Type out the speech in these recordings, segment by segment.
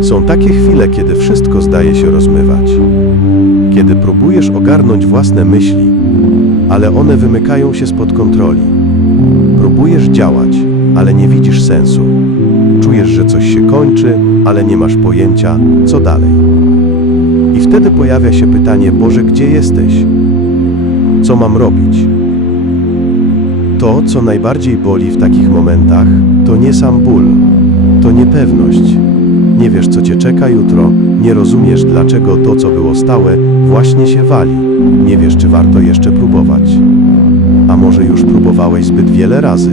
Są takie chwile, kiedy wszystko zdaje się rozmywać. Kiedy próbujesz ogarnąć własne myśli, ale one wymykają się spod kontroli. Próbujesz działać, ale nie widzisz sensu. Czujesz, że coś się kończy, ale nie masz pojęcia, co dalej. I wtedy pojawia się pytanie: Boże, gdzie jesteś? Co mam robić? To, co najbardziej boli w takich momentach, to nie sam ból, to niepewność. Nie wiesz, co cię czeka jutro, nie rozumiesz, dlaczego to, co było stałe, właśnie się wali. Nie wiesz, czy warto jeszcze próbować. A może już próbowałeś zbyt wiele razy?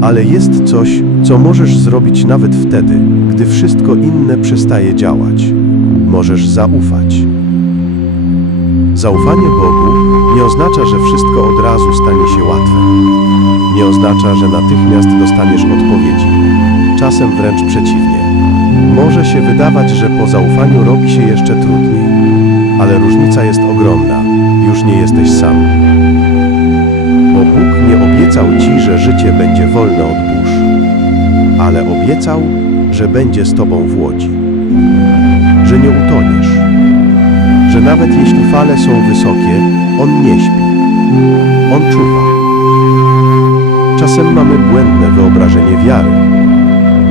Ale jest coś, co możesz zrobić nawet wtedy, gdy wszystko inne przestaje działać. Możesz zaufać. Zaufanie Bogu nie oznacza, że wszystko od razu stanie się łatwe. Nie oznacza, że natychmiast dostaniesz odpowiedzi. Czasem wręcz przeciwnie. Może się wydawać, że po zaufaniu robi się jeszcze trudniej. Ale różnica jest ogromna. Już nie jesteś sam. Bo Bóg nie obiecał ci, że życie będzie wolne od burz, ale obiecał, że będzie z tobą w łodzi. Że nie utoniesz. Że nawet jeśli fale są wysokie, On nie śpi. On czuwa. Czasem mamy błędne wyobrażenie wiary.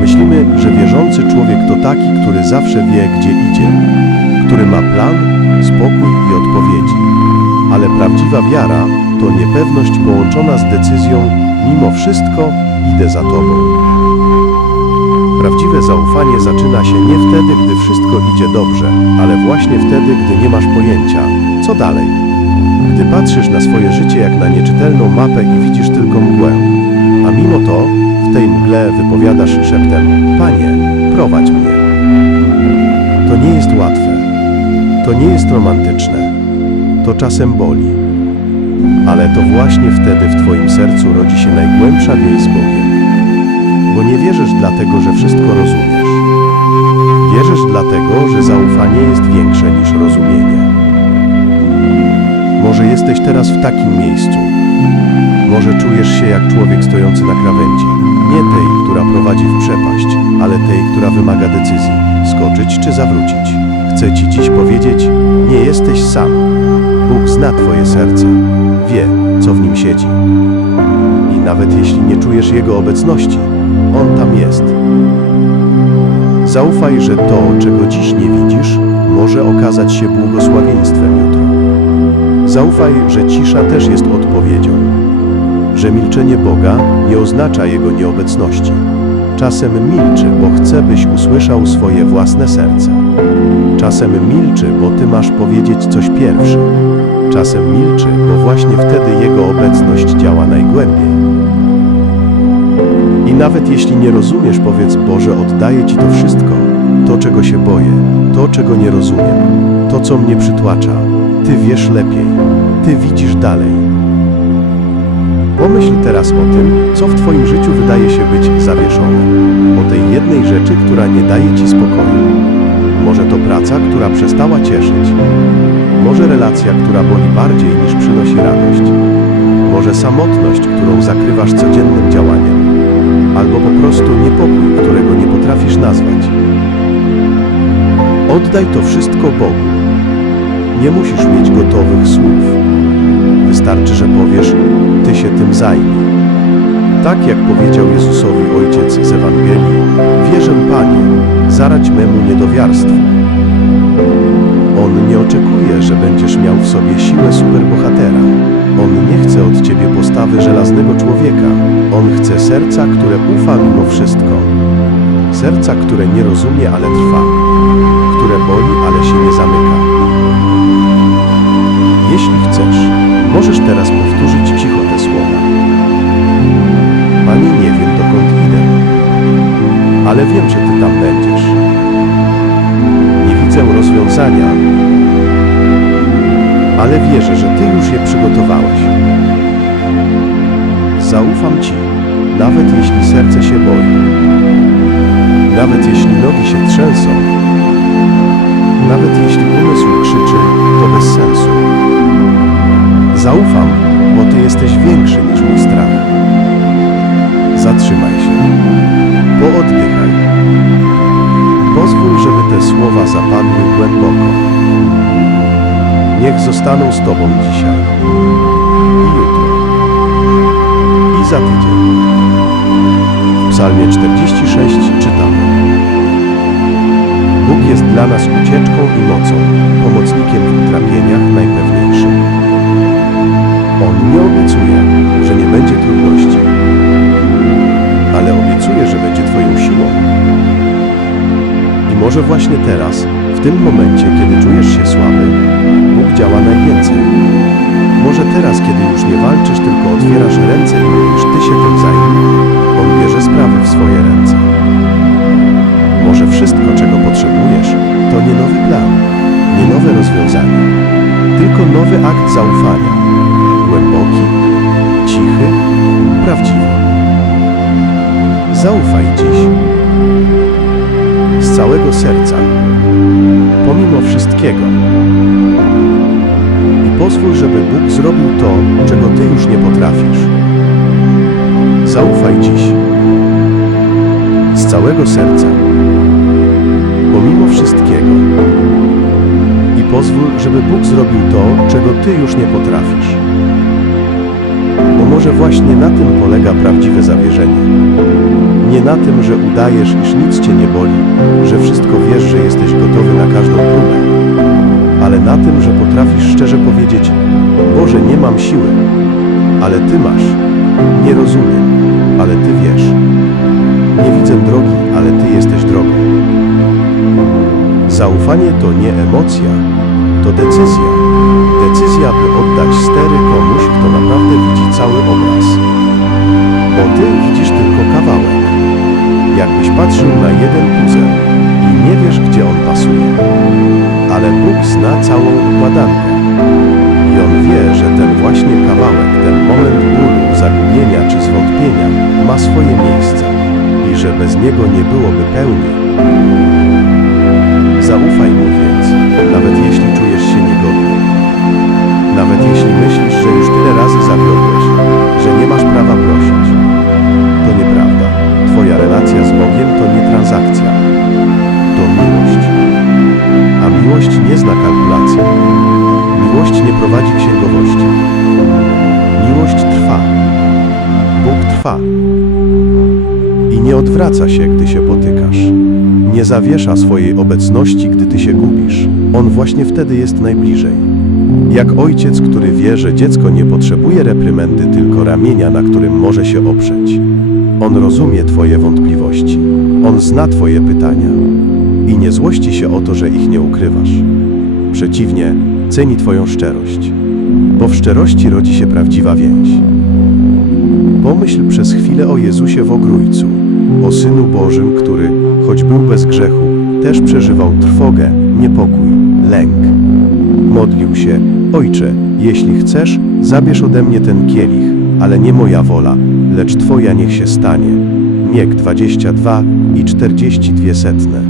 Myślimy, że wierzący człowiek to taki, który zawsze wie, gdzie idzie, który ma plan, spokój i odpowiedzi. Ale prawdziwa wiara to niepewność połączona z decyzją, mimo wszystko idę za Tobą. Prawdziwe zaufanie zaczyna się nie wtedy, gdy wszystko idzie dobrze, ale właśnie wtedy, gdy nie masz pojęcia, co dalej. Gdy patrzysz na swoje życie jak na nieczytelną mapę i widzisz tylko mgłę, a mimo to w tej mgle wypowiadasz szeptem: Panie, prowadź mnie. To nie jest łatwe, to nie jest romantyczne, to czasem boli. Ale to właśnie wtedy w Twoim sercu rodzi się najgłębsza więź Bogiem bo nie wierzysz dlatego, że wszystko rozumiesz. Wierzysz dlatego, że zaufanie jest większe niż rozumienie. Może jesteś teraz w takim miejscu. Może czujesz się jak człowiek stojący na krawędzi. Nie tej, która prowadzi w przepaść, ale tej, która wymaga decyzji. Skoczyć czy zawrócić. Chcę Ci dziś powiedzieć, nie jesteś sam. Bóg zna Twoje serce. Wie, co w nim siedzi. I nawet jeśli nie czujesz Jego obecności, On tam jest. Zaufaj, że to, czego dziś nie widzisz, może okazać się błogosławieństwem jutro. Zaufaj, że cisza też jest odpowiedzią. Że milczenie Boga nie oznacza Jego nieobecności. Czasem milczy, bo chce, byś usłyszał swoje własne serce. Czasem milczy, bo Ty masz powiedzieć coś pierwszy. Czasem milczy, bo właśnie wtedy Jego obecność działa najgłębiej. I nawet jeśli nie rozumiesz, powiedz Boże, oddaję Ci to wszystko, to czego się boję, to czego nie rozumiem, to co mnie przytłacza. Ty wiesz lepiej, Ty widzisz dalej. Pomyśl teraz o tym, co w Twoim życiu wydaje się być zawieszone, o tej jednej rzeczy, która nie daje Ci spokoju. Może to praca, która przestała cieszyć, może relacja, która boli bardziej niż przynosi radość, może samotność, którą zakrywasz codziennym działaniem albo po prostu niepokój, którego nie potrafisz nazwać. Oddaj to wszystko Bogu. Nie musisz mieć gotowych słów. Wystarczy, że powiesz, Ty się tym zajmij. Tak jak powiedział Jezusowi Ojciec z Ewangelii, wierzę Panie, zarać memu niedowiarstwu. On nie oczekuje, że będziesz miał w sobie siłę superbohatera. On nie chce od ciebie postawy żelaznego człowieka. On chce serca, które ufa mimo wszystko. Serca, które nie rozumie, ale trwa. Które boli, ale się nie zamyka. Jeśli chcesz, możesz teraz powtórzyć cicho te słowa. Panie, nie wiem dokąd idę, ale wiem, że Ty tam będziesz. Nie widzę rozwiązania, ale wierzę, że Ty już je przygotowałeś. Zaufam Ci, nawet jeśli serce się boi, nawet jeśli nogi się trzęsą, nawet jeśli umysł krzyczy, to bez sensu. Zaufam, bo Ty jesteś większy niż mój strach. Zatrzymaj się, pooddychaj Pozwól, żeby te słowa zapadły głęboko. Niech zostaną z Tobą dzisiaj i jutro i za tydzień. W Psalmie 46 czytamy: Bóg jest dla nas ucieczką i mocą, pomocnikiem w utrapieniach najpewniejszym. Nie obiecuje, że nie będzie trudności, ale obiecuje, że będzie Twoją siłą. I może właśnie teraz, w tym momencie, kiedy czujesz się słaby, Bóg działa najwięcej. Może teraz, kiedy już nie walczysz, tylko otwierasz ręce i mówisz, Ty się tym zajmij. On bierze sprawy w swoje ręce. Może wszystko, czego potrzebujesz, to nie nowy plan, nie nowe rozwiązanie, tylko nowy akt zaufania. Głęboki, cichy, prawdziwy. Zaufaj dziś. Z całego serca. Pomimo wszystkiego. I pozwól, żeby Bóg zrobił to, czego Ty już nie potrafisz. Zaufaj dziś. Z całego serca. Pomimo wszystkiego. I pozwól, żeby Bóg zrobił to, czego Ty już nie potrafisz. Może właśnie na tym polega prawdziwe zawierzenie. Nie na tym, że udajesz, iż nic Cię nie boli, że wszystko wiesz, że jesteś gotowy na każdą próbę, ale na tym, że potrafisz szczerze powiedzieć: Boże, nie mam siły, ale Ty masz. Nie rozumiem, ale Ty wiesz. Nie widzę drogi, ale Ty jesteś drogą. Zaufanie to nie emocja, to decyzja. Decyzja, by oddać stery komuś, kto naprawdę widzi cały obraz. Bo Ty widzisz tylko kawałek. Jakbyś patrzył na jeden puzzle i nie wiesz, gdzie on pasuje. Ale Bóg zna całą układankę. I On wie, że ten właśnie kawałek, ten moment bólu, zagubienia czy zwątpienia ma swoje miejsce i że bez niego nie byłoby pełni. Zaufaj mu więc, nawet jeśli jeśli myślisz, że już tyle razy zawiodłeś, że nie masz prawa prosić. To nieprawda. Twoja relacja z Bogiem to nie transakcja. To miłość. A miłość nie zna kalkulacji. Miłość nie prowadzi księgowości. Miłość trwa. Bóg trwa. I nie odwraca się, gdy się potykasz. Nie zawiesza swojej obecności, gdy ty się gubisz. On właśnie wtedy jest najbliżej. Jak ojciec, który wie, że dziecko nie potrzebuje reprymendy, tylko ramienia, na którym może się oprzeć. On rozumie Twoje wątpliwości. On zna Twoje pytania. I nie złości się o to, że ich nie ukrywasz. Przeciwnie, ceni Twoją szczerość. Bo w szczerości rodzi się prawdziwa więź. Pomyśl przez chwilę o Jezusie w ogrójcu, o Synu Bożym, który, choć był bez grzechu, też przeżywał trwogę, niepokój, lęk. Modlił się, Ojcze, jeśli chcesz, zabierz ode mnie ten kielich, ale nie moja wola, lecz Twoja niech się stanie. Miek 22 i 42 setne.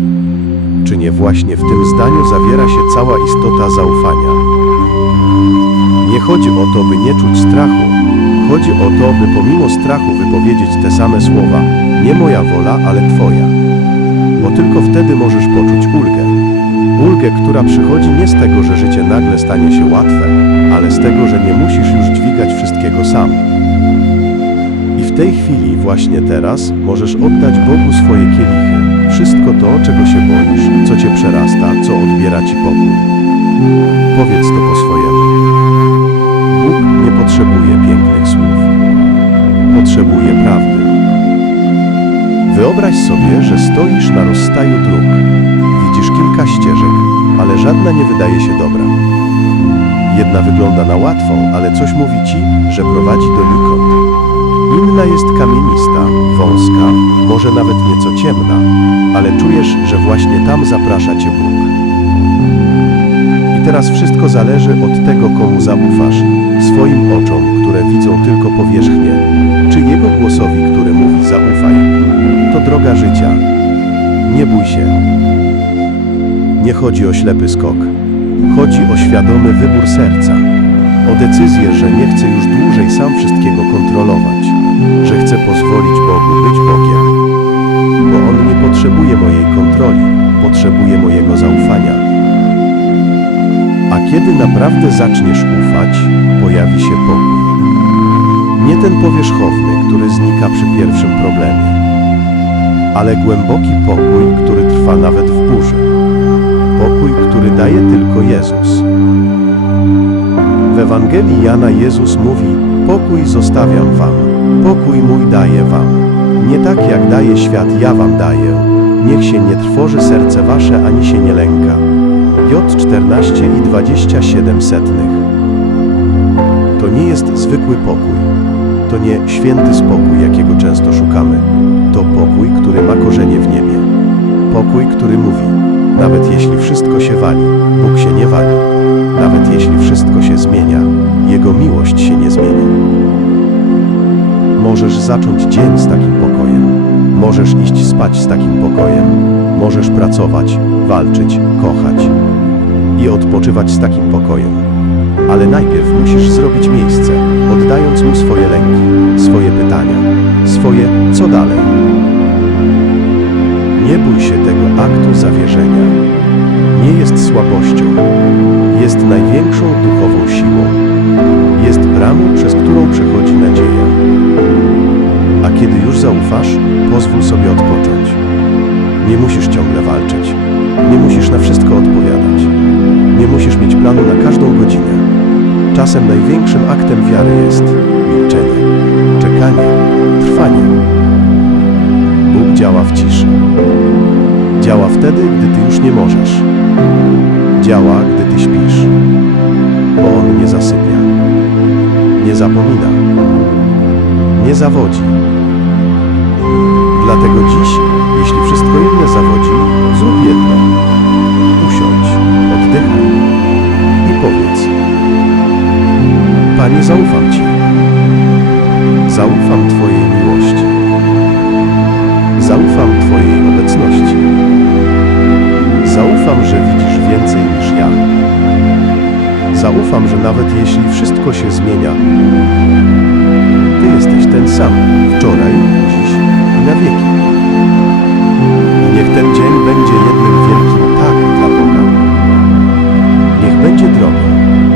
Czy nie właśnie w tym zdaniu zawiera się cała istota zaufania? Nie chodzi o to, by nie czuć strachu. Chodzi o to, by pomimo strachu wypowiedzieć te same słowa: Nie moja wola, ale Twoja. Bo tylko wtedy możesz poczuć ulgę. Ulgę, która przychodzi nie z tego, że życie nagle stanie się łatwe, ale z tego, że nie musisz już dźwigać wszystkiego sam. I w tej chwili, właśnie teraz, możesz oddać Bogu swoje kielichy. Wszystko to, czego się boisz, co cię przerasta, co odbiera ci pokój. Powiedz to po swojemu. Bóg nie potrzebuje pięknych słów. Potrzebuje prawdy. Wyobraź sobie, że stoisz na rozstaju dróg. Kilka ścieżek, ale żadna nie wydaje się dobra. Jedna wygląda na łatwą, ale coś mówi ci, że prowadzi donikąd. Inna jest kamienista, wąska, może nawet nieco ciemna, ale czujesz, że właśnie tam zaprasza cię Bóg. I teraz wszystko zależy od tego, komu zaufasz, swoim oczom, które widzą tylko powierzchnię, czy Jego głosowi, który mówi zaufaj. To droga życia. Nie bój się. Nie chodzi o ślepy skok. Chodzi o świadomy wybór serca. O decyzję, że nie chce już dłużej sam wszystkiego kontrolować. Że chce pozwolić Bogu być Bogiem. Bo On nie potrzebuje mojej kontroli. kontroli, potrzebuje mojego zaufania. A kiedy naprawdę zaczniesz ufać, pojawi się pokój. Nie ten powierzchowny, który znika przy pierwszym problemie, ale głęboki pokój, który trwa nawet w burzy. Pokój, który daje tylko Jezus. W Ewangelii Jana Jezus mówi: Pokój zostawiam wam, pokój mój daję wam. Nie tak jak daje świat, ja wam daję. Niech się nie trwoży serce wasze, ani się nie lęka. J 14 i 27 setnych. To nie jest zwykły pokój. To nie święty spokój, jakiego często szukamy. To pokój, który ma korzenie w niebie. Pokój, który mówi: Nawet jeśli wszystko się wali, Bóg się nie wali. Nawet jeśli wszystko się zmienia, Jego miłość się nie zmieni. Możesz zacząć dzień z takim pokojem. Możesz iść spać z takim pokojem. Możesz pracować, walczyć, kochać i odpoczywać z takim pokojem. Ale najpierw musisz zrobić miejsce, oddając mu swoje lęki, swoje pytania, swoje co dalej. Nie bój się tego aktu zawierzenia. Nie jest słabością, jest największą duchową siłą. Jest bramą, przez którą przechodzi nadzieja. A kiedy już zaufasz, pozwól sobie odpocząć. Nie musisz ciągle walczyć. Nie musisz na wszystko odpowiadać. Nie musisz mieć planu na każdą godzinę. Czasem największym aktem wiary jest milczenie, czekanie, trwanie. Działa wtedy, gdy ty już nie możesz. Działa, gdy ty śpisz. Bo On nie zasypia. Nie zapomina. Nie zawodzi. Dlatego dziś, jeśli wszystko inne zawodzi, zrób jedno. Usiądź, oddychaj i powiedz. Panie, zaufam Ci. Zaufam Twojej miłości. Zaufam Twojej obecności. Zaufam, że widzisz więcej niż ja. Zaufam, że nawet jeśli wszystko się zmienia, Ty jesteś ten sam, wczoraj, dziś i na wieki. I niech ten dzień będzie jednym wielkim tak dla Boga. Niech będzie drogą,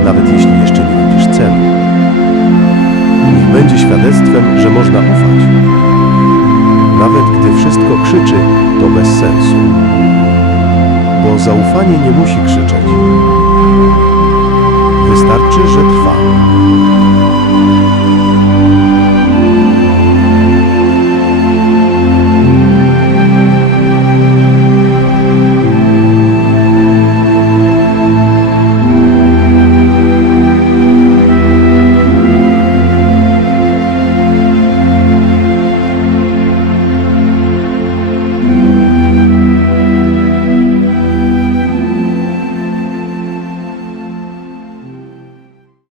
nawet jeśli jeszcze nie widzisz celu. Niech będzie świadectwem, że można ufać. Nawet gdy wszystko krzyczy, to bez sensu. Bo zaufanie nie musi krzyczeć. Wystarczy, że trwa.